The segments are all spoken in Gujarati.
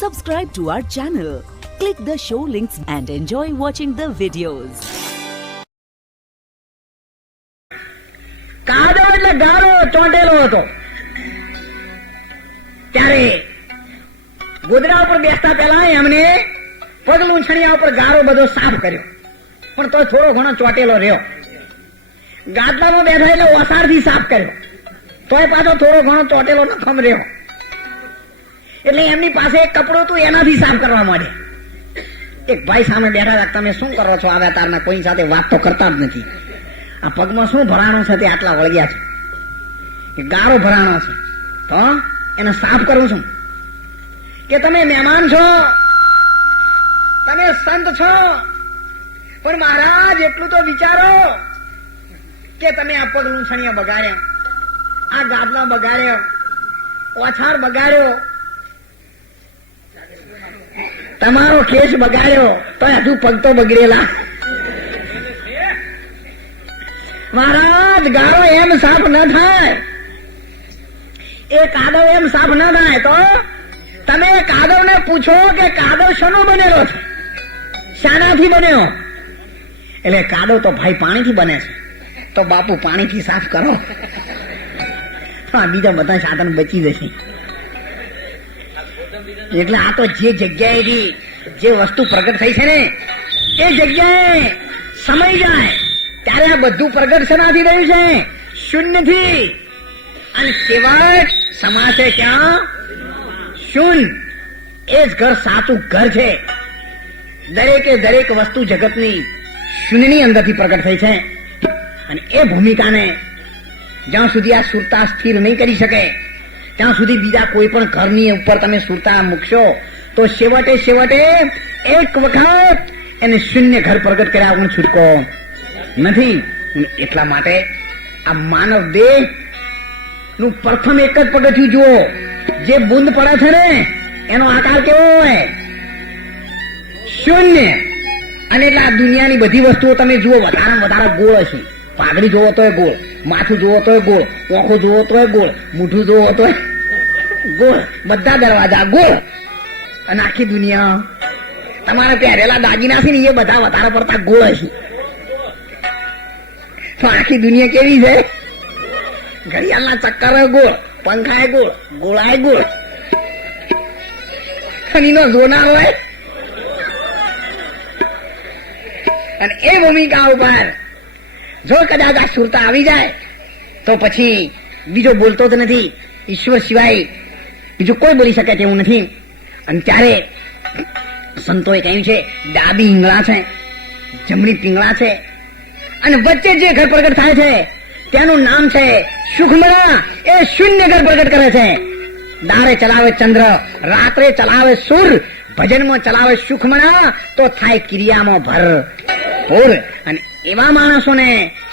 Subscribe to our channel, click the show links and enjoy watching the videos. કાદવ એટલે ગારો ચોંટેલો હતો. ત્યારે ગોદડા ઉપર બેસતા પહેલા એમને પગલૂંછણિયા ઉપર ગારો બધો સાફ કર્યો, પણ તો થોડો ઘણો ચોંટેલો રહ્યો. ગાદલામાં બેઠા એટલે ઓસારથી સાફ કર્યો, તોય પાછો થોડો ઘણો ચોંટેલો નખમ રહ્યો. એટલે એમની પાસે એક કપડું હતું, એનાથી સાફ કરવા માંડ્યા. એક ભાઈ સામે બેઠા હતા, તમે શું કરો છો? આવ્યા તારના કોઈ સાથે વાત તો કરતા જ નથી. આ પગમાં શું ભરાણો છે તે આટલા વળગ્યા છે? ગારો ભરાણો છે, તો એને સાફ કરું છું. કે તમે મહેમાન છો, તમે સંત છો, પણ મહારાજ એટલું તો વિચારો કે તમે આ પગ લૂંછણીયા બગાડ્યા, આ ગાદલા બગાડ્યો, ઓછાર બગાડ્યો, તમારો કેસ બગાડ્યો, તો હજુ પગ તો બગડેલા. મહારાજ ગારો એમ સાફ ન થાય, એ કાદવ એમ સાફ ન થાય. તો તમે કાદવ ને પૂછો કે કાદવ શાનો બનેલો છે, શાનાથી બન્યો? એટલે કાદવ તો ભાઈ પાણીથી બને છે, તો બાપુ પાણીથી સાફ કરો. હા, બીજા બધા સાધન બચી જશે. એટલે આ તો જે જગ્યાએથી જે વસ્તુ પ્રગટ થઈ છે ને, એ જગ્યાએ સમય જાય ત્યારે આ બધું પ્રગટ શેનાથી થયું છે? શૂન્યથી. અને છેવટ સમાશે ક્યાં? શૂન્ય. એ જ ઘર સાચું ઘર છે. દરેકે દરેક વસ્તુ જગતની શૂન્યની અંદરથી પ્રગટ થઈ છે. અને એ ભૂમિકાને જ્યાં સુધી આ સુરતા સ્થિર નહીં કરી શકે, ત્યાં સુધી બીજા કોઈ પણ ઘરની ઉપર તમે સુરતા મૂકશો તો છેવટે એક વખત એને શૂન્ય ઘર પ્રગટ કર્યા વગર છૂટકો નથી. એટલા માટે આ માનવ દેહ નું પ્રથમ એક જ પગથિયું જુઓ. જે બુંદ પડે છે ને, એનો આકાર કેવો હોય? શૂન્ય. અને એટલે આ દુનિયાની બધી વસ્તુઓ તમે જુઓ, વધારે ગોળ હશે. પાઘડી જોવો તોય ગોળ, માથું જોવો તોય ગોળ, ઓખો જોવો તોય ગોળ, મૂઠું જોવો તોય ગોળ, બધા દરવાજા ગોળ. અને આખી દુનિયા તમારે પહેરેલા દાગીના છે ને, એ બધા વધારે પડતા ગોળ હશે. તો આખી દુનિયા કેવી છે? ઘડિયાળના ચક્કર ગોળ, પંખા ગોળ, ગોળાય ગોળ. એનો જોનાર હોય. અને એ ભૂમિકા ઉપર જો કદાચ આ સુરતા આવી જાય તો પછી બીજો બોલતો જ નથી. ઈશ્વર સિવાય બીજું કોઈ બોલી શકે તેવું નથી. અને ત્યારે સંતોએ કહ્યું છે, ડાબી ઈંગળા છે, જમણી પિંગળા છે, અને વચ્ચે જે ઘર પ્રગટ થાય છે તેનું નામ છે સુખમણા. એ શૂન્ય ઘર પ્રગટ કરે છે. દારે ચલાવે ચંદ્ર, રાત્રે ચલાવે સૂર, ભજનમાં ચલાવે સુખમણા, તો થાય ક્રિયામાં ભરપૂર. અને એવા માણસોને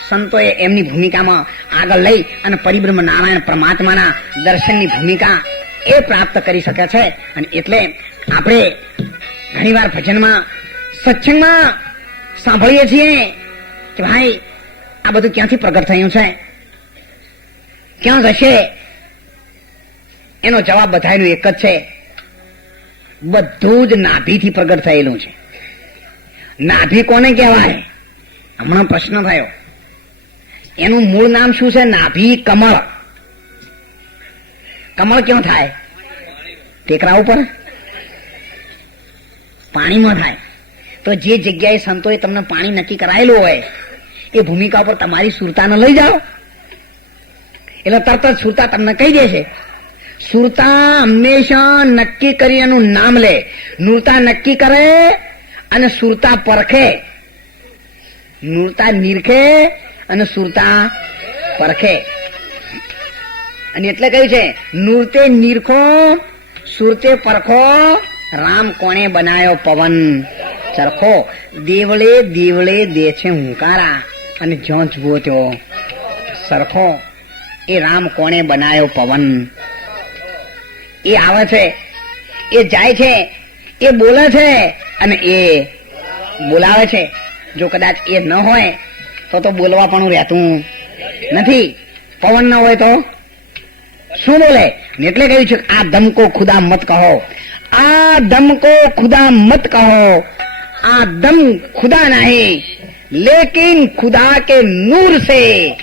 સંતોએ એમની ભૂમિકામાં આગળ લઈ અને પરિબ્રહ્મ નારાયણ પરમાત્માના દર્શનની ભૂમિકા એ પ્રાપ્ત કરી શકે છે. અને એટલે આપણે ઘણીવાર ભજનમાં, સત્સંગમાં સાંભળીએ છીએ કે ભાઈ આ બધું ક્યાંથી પ્રગટ થયું છે, ક્યાં જશે? એનો જવાબ બધાનો એક જ છે, બધું જ નાભીથી પ્રગટ થયેલું છે. નાભી કોને કહેવાય? હમણાં પ્રશ્ન થયો. એનું મૂળ નામ શું છે? નાભી કમળ. કમળ ક્યાં થાય? ટેકરા ઉપર, પાણીમાં થાય. તો જે જગ્યાએ સંતોએ તમને પાણી નક્કી કરાયેલું હોય એ ભૂમિકા ઉપર તમારી સુરતાને લઈ જાઓ, એટલે તરત જ સુરતા તમને કહી દેશે. સુરતા હંમેશા નક્કી કરી એનું નામ લે. નૂરતા નક્કી કરે અને સુરતા પરખે. નૂરતા નિરખે અને સુરતા પરખે. અને એટલે કહ્યું છે, નૂરતે નિરખો, સુરતે પરખો, રામ કોણે બનાયો પવન ચરખો. દેવળે દેવળે દે છે હુંકારા, અને જ્યાં જુઓ ત્યાં સરખો. એ રામ કોણે બનાયો પવન. એ આવે છે, એ જાય છે, એ બોલે છે, અને એ બોલાવે છે. જો કદાચ એ ન હોય તો બોલવા પણ રહેતું નથી. પવન ન હોય તો શું બોલે? એટલે કહ્યું છે, આ દમ કો ખુદા મત કહો, आ दम को खुदा मत कहो, आ दम खुदा नहीं, लेकिन खुदा के नूर से